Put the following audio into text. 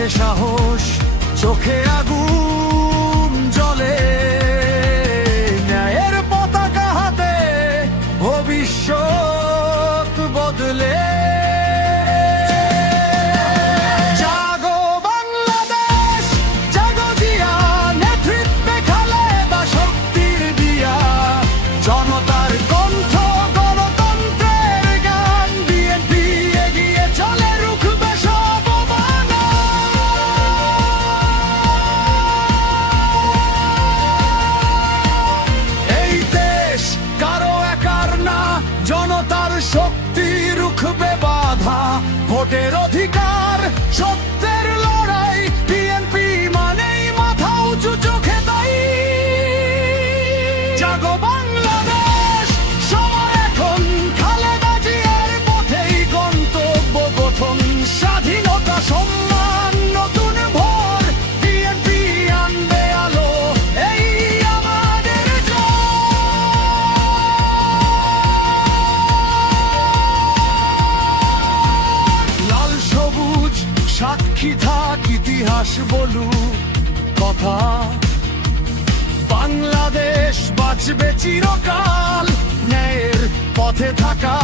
মাঠে সাহস, চোখে আগুন জ্বলে, ন্যায়ের পতাকা হাতে ভবিষ্যৎ বদলে। জাগো বাংলাদেশ, জাগো জিয়া, নেতৃত্বে খালেদা শক্তির দিয়া, জনতার কণ্ঠ, গণতন্ত্রের গান, বিএনপি এগিয়ে চলে, রুখবে সব বাধা। এই দেশ কারো একার না, জনতার শক্তি রুখবে বাধা। ভোটের অধিকার, সত্যের লড়াই, বিএনপি মানেই মাথা উঁচু, চোখে তাই। জাগো বাংলাদেশ, সময় এখন, খালেদা জিয়ার পথেই গন্তব্য গঠন, স্বাধীনতা, সম্মান, নতুন ভোর, বিএনপি আনবে আলো, এই আমাদের লাল সবুজ সাক্ষী থাক, ইতিহাস বলুক কথা, বাংলাদেশ বাঁচবে চিরকাল, ন্যায়ের পথে থাকা।